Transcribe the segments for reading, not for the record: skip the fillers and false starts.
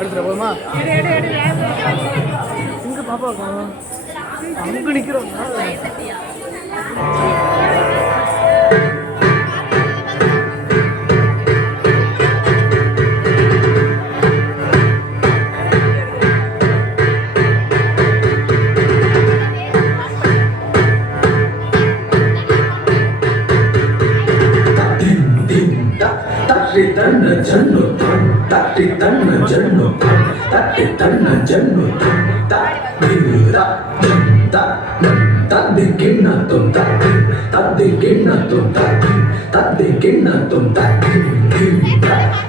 எடுத்துட போதுமா இங்கே பாப்பா அங்கே நிற்கிறோம். Tanna jannu tatti tanna jannu tatti tanna jannu tadira taddi kinna tum taddi kinna tum taddi kinna tum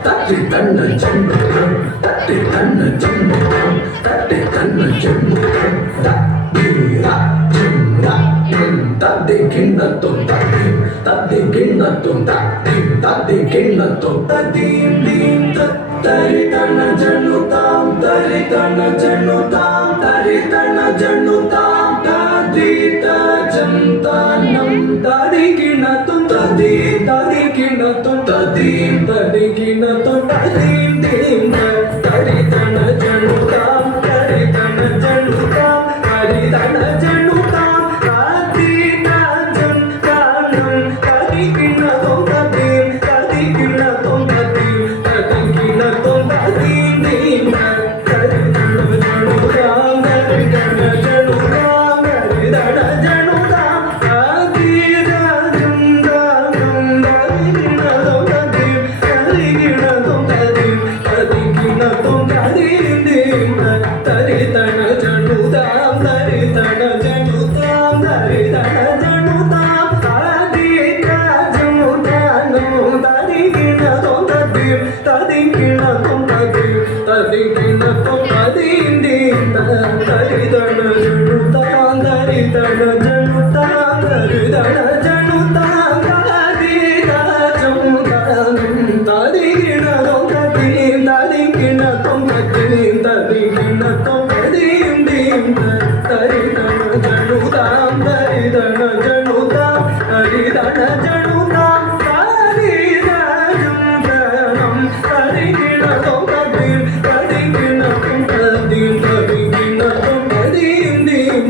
tatti tanna jannu tatti tanna jannu tatti tanna jannu tadira taddi kinna tum taddi kinna tum taddi kinna tum tadim dim tari tanna jannu tam tari tanna jannu tam tari tanna jannu tam tadi ta jantanam tadi kinna tum tadi kinna tum tadim tadi kinna tum tadim dim tari tanna jannu tam tari tanna jannu tam tari tanna jannu tam tadi ta jantanam tadi kinna tum tadim tadi kinna tum tadim tadi kinna tum tadim dim tari tanna jannu tam tari tanna jannu tam tari tanna jannu tam tadi ta jantanam tadi kinna tum tadim tadi kinna tum tadim tadi kinna tum tadim dim tari tanna jannu tam tari tanna jannu tam tari tanna jannu tam tadi ta jantanam tadi kinna tum tadim tadi kinna tum tadim tadi kinna tum tadim dim tari tanna jannu tam tari tanna jannu tam tari tanna jannu tam tadi ta jantanam tadi kinna tum tadim tadi kinna tum tadim tadi kinna tum tadim dim tari tanna jannu tam tari tanna jannu tam tari tanna jannu tam tadi ta jantanam tadi kinna tum tadim tadi kinna tum tadim tadi kinna tum tadim dim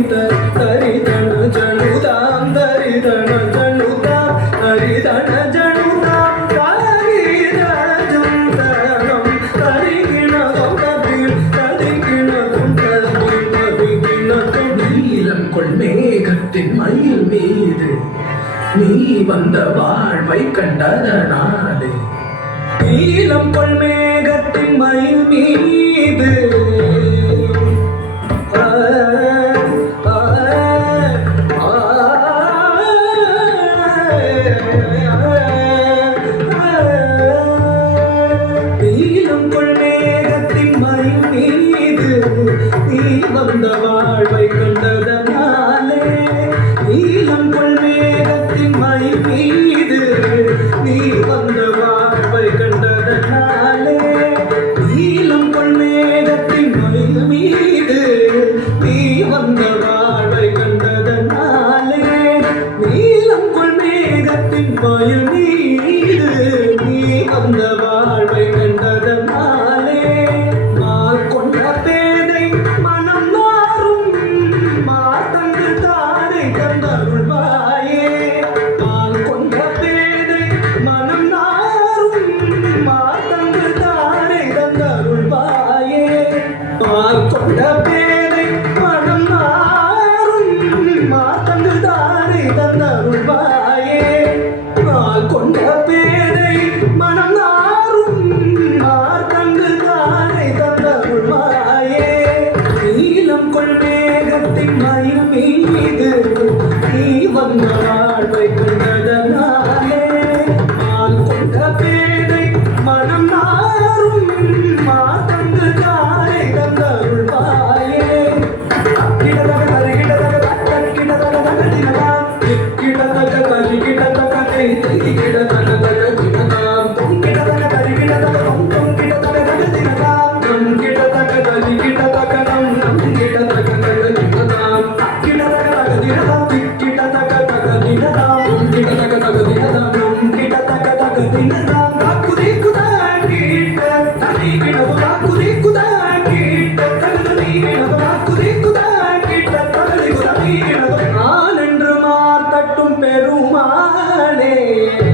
tari tanna jannu tam tari tanna jannu tam tari tanna jannu tam tadi ta jantanam tadi kinna tum tadim tadi kinna tum tadim tadi kinna tum நீலம் கொள் மேகத்தின் மயில் மீது நீ வந்த வாழ்வை கண்டதனாலே நீலம் கொள் மேகத்தின் மயில் மீது ஆ, ஆ, ஆ, நீலம் கொள் மேகத்தின் மயில் மீது நீ வந்த வாழ்வை கண்டதனாலே நீலம் கொள் மேகத்தின் மயில் மீது நீ வந்த வாழ்வை கண்டதனாலே நீலம் கொள் மேகத்தின் மயில் மீது நீ வந்த வாழ்வை கண்டதனாலே நீலம் கொள் மேகத்தின் மயில் மீது நீ வந்த வாழ்வை கண்டதனாலே நான் கொண்ட பேதை மனம் மாறும் மாத்தங்கு தாரை தந்தருள்வாயே நான் கொண்ட பேதை மனம் நாரும் மாத்தங்கு தாரை தந்தருள்வாயே நான் கொண்ட பேதை மனம் நாரும் மாத்தங்கு தாரை தந்தருள்வாயே நான் கொண்ட பேதை மனம் நாரும் மாத்தங்கு தாரை தந்தருள்வாயே நீலம் கொள் மேகத்தின் மயில் மீது நீ வந்த வாழ்வை கண்டதனாலே நான் கொண்ட பேதை மனம் நாரும் மாத்தங்கு தாரை தந்தருள்வாயே கிடதக தருகிடதக தக்கிடதக தகதினதாம் கிடதக தருகிடதக கிடதக தகதினதாம் கிடதக தருகிடதக தொம் கிடதக தகதினதாம் நம் கிடதக தருகிடதக நம் கிடதக தகதினதாம் கிடதக தகதினதாம் கிடதக தகதினதாம் கிடதக தகதினதாம் நம் கிடதக தகதினதாம் காக்குதி குதான் கிட்ட தனி கிடவு காக்குதி தானே